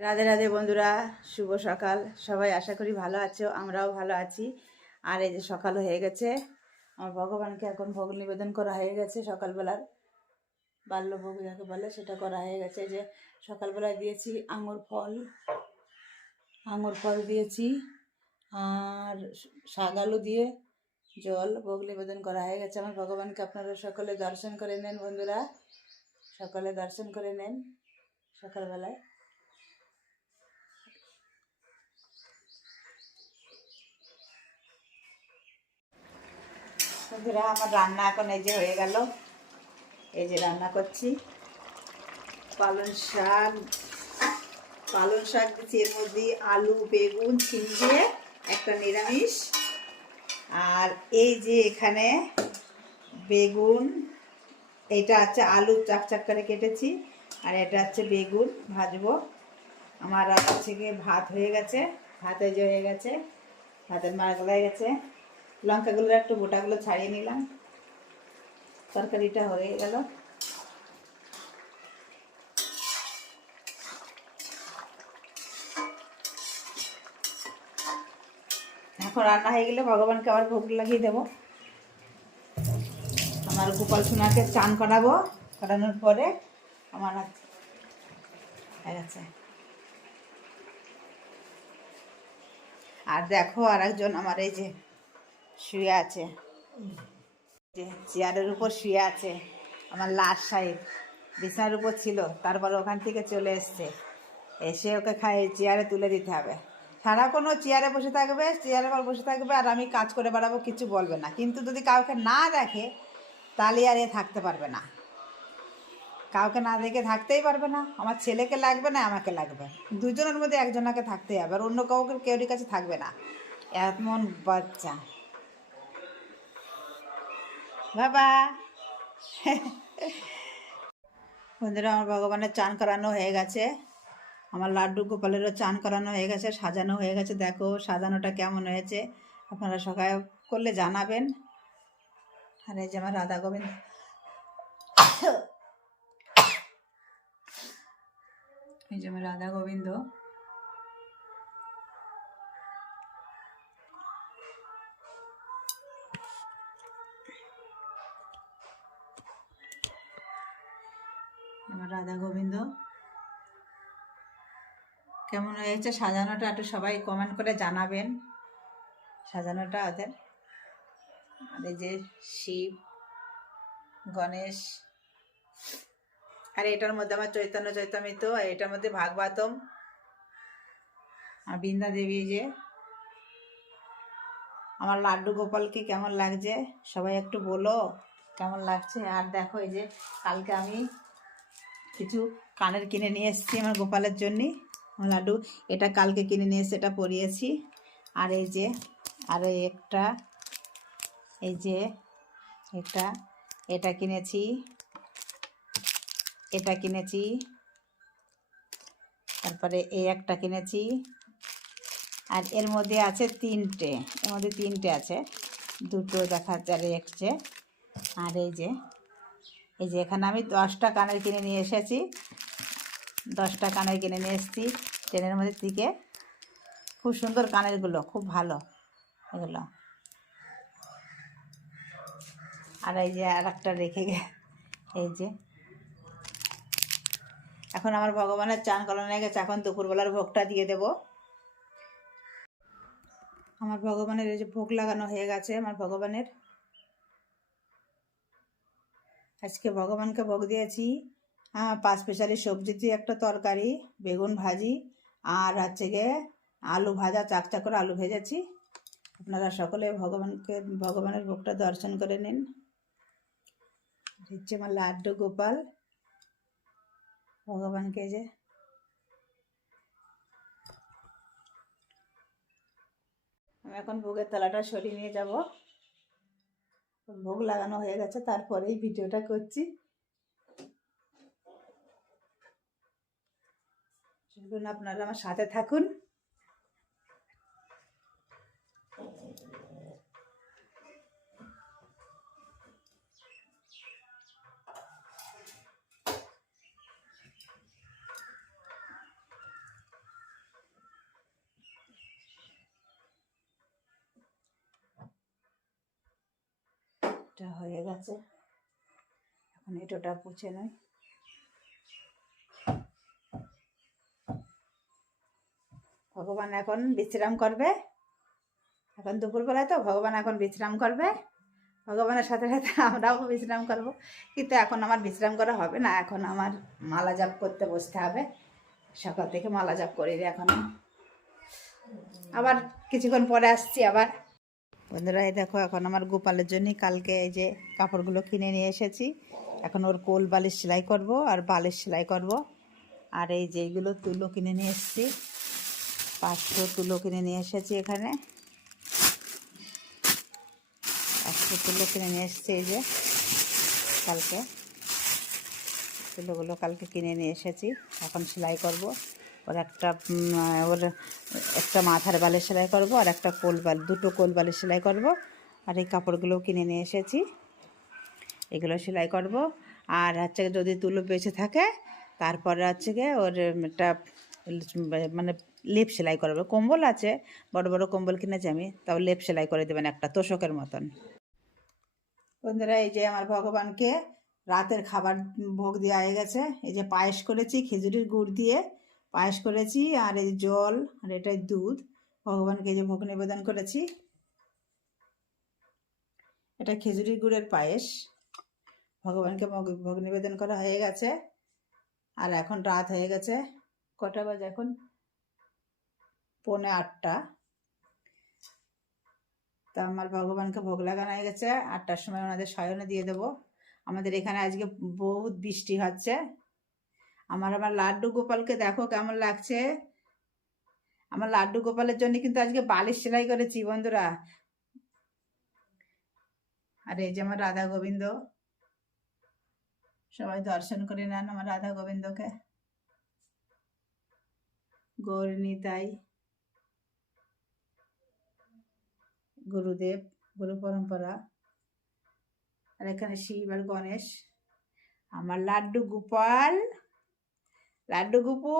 রাধে রাধে বন্ধুরা, শুভ সকাল। সবাই আশা করি ভালো আছো, আমরাও ভালো আছি। আর এই যে সকাল হয়ে গেছে, আমার ভগবানকে এখন ভোগ নিবেদন করা হয়ে গেছে। সকালবেলার বাল্যভোগ যাকে বলে সেটা করা হয়ে গেছে। যে সকালবেলায় দিয়েছি আঙুর ফল দিয়েছি, আর শাক আলু দিয়ে জল ভোগ নিবেদন করা হয়ে গেছে আমার ভগবানকে। আপনারা সকলে দর্শন করে নেন বন্ধুরা, সকলে দর্শন করে নেন সকালবেলায়। বন্ধুরা, আমার রান্না এখন এই যে হয়ে গেল। এই যে রান্না করছি পালং শাক দিচ্ছি, এর মধ্যে আলু বেগুন ছিঁড়ে একটা নিরামিষ। আর এই যে এখানে বেগুন, এটা হচ্ছে আলু চাক করে কেটেছি, আর এটা হচ্ছে বেগুন ভাজবো। আমার হচ্ছে গিয়ে ভাত হয়ে গেছে, ভাতে যে হয়ে গেছে, ভাতের মার হয়ে গেছে। লঙ্কাগুলো একটু গোটাগুলো ছাড়িয়ে নিলাম, তরকারিটা হয়ে গেল। এখন রান্না হয়ে গেলে ভগবানকে আবার ভোগ লাগিয়ে দেবো। আমার গোপাল সোনাকে চান করাবো, করানোর পরে আমার হয়ে গেছে। আর দেখো, আর একজন আমার এই যে শুয়ে আছে, যে চেয়ারের উপর শুয়ে আছে, আমার লাট সাহেব বিছানার উপর ছিল, তারপর ওখান থেকে চলে এসছে। এসে ওকে চেয়ারে তুলে দিতে হবে। সারাক্ষণ ও চেয়ারে বসে থাকবে, চেয়ারের পর বসে থাকবে, আর আমি কাজ করে বেড়াবো, কিছু বলবে না। কিন্তু যদি কাউকে না দেখে তাহলে আর এ থাকতে পারবে না, কাউকে না দেখে থাকতেই পারবে না। আমার ছেলেকে লাগবে না, আমাকে লাগবে, দুজনের মধ্যে একজনকে থাকতেই হবে, আর অন্য কাউকে কেউর কাছে থাকবে না। এমন বাচ্চা বাবা। বন্ধুরা, আমার ভগবানের চান করানো হয়ে গেছে, আমার লাড্ডু গোপালেরও চান করানো হয়ে গেছে, সাজানো হয়ে গেছে। দেখো সাজানোটা কেমন হয়েছে, আপনারা সবাই করলে জানাবেন। আর এই যে আমার রাধা গোবিন্দ, এই যে আমার রাধা গোবিন্দ। আমার রাধা গোবিন্দ কেমন হয়েছে সাজানোটা, একটু সবাই কমেন্ট করে জানাবেন সাজানোটা ওদের। আর এই যে শিব, গণেশ, আর এটার মধ্যে আমার চৈতন্য চৈতামৃত, আর এটার মধ্যে ভাগবতম, আর বৃন্দা দেবী। যে আমার লাড্ডু গোপালকে কেমন লাগছে সবাই একটু বলো কেমন লাগছে। আর দেখো, এই যে কালকে আমি কিছু কানের কিনে নিয়ে এসেছি আমার গোপালের জন্যে। আমার লাড্ডু এটা কালকে কিনে নিয়ে এসে এটা পরিয়েছি। আর এই যে আরও একটা, এই যে এটা কিনেছি, এটা কিনেছি, তারপরে এই একটা কিনেছি। আর এর মধ্যে আছে তিনটে, এর মধ্যে তিনটে আছে, দুটো দেখা যাচ্ছে। আর এই যে এখানে আমি 10টা কানের কিনে নিয়ে এসেছি, 10টা কানের কিনে নিয়ে এসেছি ট্রেনের মধ্যে থেকে। খুব সুন্দর কানেরগুলো, খুব ভালো এগুলো। আর এই যে আর একটা রেখে এই যে এখন আমার ভগবানের চান করানো হয়ে গেছে, এখন দুপুরবেলার ভোগটা দিয়ে দেব। আমার ভগবানের এই যে ভোগ লাগানো হয়ে গেছে আমার ভগবানের। আজকে ভগবানকে ভোগ দিয়েছি 5 স্পেশালি সবজি দিয়ে একটা তরকারি, বেগুন ভাজি, আর হচ্ছে গিয়ে আলু ভাজা, চাকচা করে আলু ভেজেছি। আপনারা সকলে ভগবানের ভোগটা দর্শন করে নিন। হচ্ছে আমার লাড্ডু গোপাল ভগবানকে। যে আমি এখন ভোগের থালাটা সরিয়ে নিয়ে যাব, ভোগ লাগানো হয়ে গেছে, তারপরেই ভিডিওটা করছি। চলুন আপনারা আমার সাথে থাকুন। এটা হয়ে গেছে, এখন এটোটা পুছে নয়। ভগবান এখন বিশ্রাম করবে, এখন দুপুরবেলায় তো ভগবান এখন বিশ্রাম করবে, ভগবানের সাথে সাথে আমরাও বিশ্রাম করব। কিন্তু এখন আমার বিশ্রাম করা হবে না, এখন আমার মালা জাপ করতে বসতে হবে। সকাল থেকে মালা জাপ করি এখনো, আবার কিছুক্ষণ পরে আসছি আবার। বন্ধুরা এই দেখো, এখন আমার গোপালের জন্য কালকে এই যে কাপড়গুলো কিনে নিয়ে এসেছি। এখন ওর কোল বালিশ সেলাই করব আর বালিশ সেলাই করব। আর এই যে এইগুলো তুলো কিনে নিয়ে এসেছি, 500 তুলো কিনে নিয়ে এসেছি। এখানে 500 তুলো কিনে নিয়ে এসেছি। এই যে কালকে তুলোগুলো কালকে কিনে নিয়ে এসেছি, এখন সেলাই করব। ওর একটা মাথার বালিশ সেলাই করব আর একটা দুটো কোল বালিশ সেলাই করব। আর এই কাপড়গুলোও কিনে নিয়ে এসেছি, এগুলো সেলাই করব। আর হচ্ছে যদি তুলো বেঁচে থাকে তারপরে হচ্ছে গিয়ে ওর একটা মানে লেপ সেলাই করবে। কম্বল আছে, বড় বড় কম্বল কিনেছি আমি, তাও লেপ সেলাই করে দেবেন একটা তোষকের মতন। বন্ধুরা এই যে আমার ভগবানকে রাতের খাবার ভোগ দেওয়া হয়ে গেছে। এই যে পায়েস করেছি, খেজুরির গুড় দিয়ে পায়েস করেছি, আর এই জল আর এটাই দুধ। ভগবানকে যে ভোগ নিবেদন করেছি, এটা খেজুরির গুড়ের পায়েস। ভগবানকে ভোগ নিবেদন করা হয়ে গেছে। আর এখন রাত হয়ে গেছে, কটা বাজে এখন? 7:45। তা আমার ভগবানকে ভোগ লাগানো হয়ে গেছে। 8টার সময় ওনাদের শয়নে দিয়ে দেবো। আমাদের এখানে আজকে বহুত বৃষ্টি হচ্ছে। আমার লাড্ডু গোপালকে দেখো কেমন লাগছে। আমার লাড্ডু গোপালের জন্য কিন্তু আজকে বালিশ সেলাই করেছি বন্ধুরা। আর এই যে আমার রাধা গোবিন্দ, সবাই দর্শন করে নেন আমার রাধা গোবিন্দকে। গৌর নিতাই, গুরুদেব, গুরু পরম্পরা। আর এখানে শিব আর গণেশ। আমার লাড্ডু গোপাল, লাড্ডু গুপু,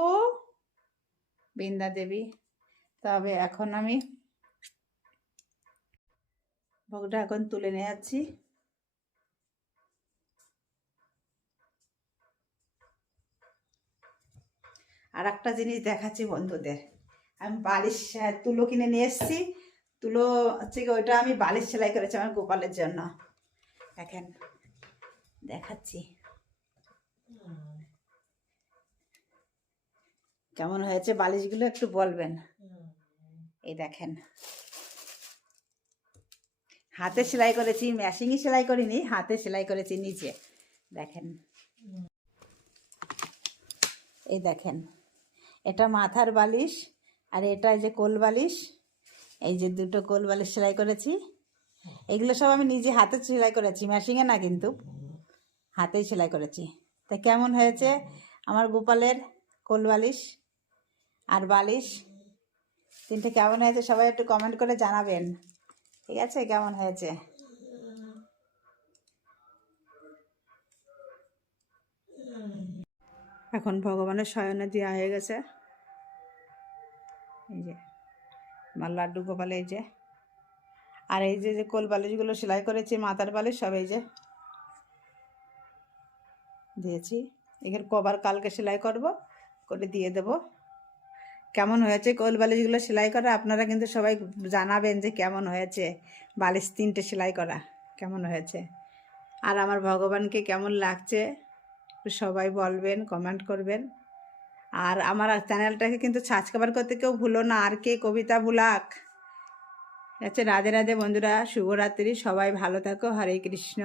বৃন্দা দেবী। তবে এখন আমি ভোগটা এখন তুলে নিয়ে যাচ্ছি। আর একটা জিনিস দেখাচ্ছি বন্ধুদের, আমি বালিশ তুলো কিনে নিয়ে এসেছি। তুলো হচ্ছে কি, ওইটা আমি বালিশ সেলাই করেছি আমার গোপালের জন্য। দেখেন, দেখাচ্ছি কেমন হয়েছে বালিশগুলো, একটু বলবেন। এই দেখেন, হাতে সেলাই করেছি, মেশিনে সেলাই করিনি, হাতে সেলাই করেছি নিচে। দেখেন, এই দেখেন, এটা মাথার বালিশ আর এটা এই যে কোল বালিশ। এই যে দুটো কোল বালিশ সেলাই করেছি। এগুলো সব আমি নিজে হাতে সেলাই করেছি, মেশিনে না, কিন্তু হাতেই সেলাই করেছি। তা কেমন হয়েছে আমার গোপালের কোল বালিশ আর বালিশ তিনটে কেমন হয়েছে সবাই একটু কমেন্ট করে জানাবেন, ঠিক আছে? কেমন হয়েছে? এখন ভগবানের শয়নে দেওয়া হয়ে গেছে। এই যে আমার লাড্ডু গোপাল, এই যে। আর এই যে যে কোল বালিশগুলো সেলাই করেছি, মাথার বালিশ সব এই যে দিয়েছি। এর কভার কালকে সেলাই করব, করে দিয়ে দেব। কেমন হয়েছে কোল বালিশগুলো সেলাই করা আপনারা কিন্তু সবাই জানাবেন যে কেমন হয়েছে। বালিশ 3টে সেলাই করা কেমন হয়েছে, আর আমার ভগবানকে কেমন লাগছে সবাই বলবেন, কমেন্ট করবেন। আর আমার চ্যানেলটাকে কিন্তু সাবস্ক্রাইব করতে কেউ ভুলো না। আর কে? কবিতা ভুলাক। আচ্ছা, রাধে রাধে বন্ধুরা, শুভরাত্রি, সবাই ভালো থাকো। হরে কৃষ্ণ।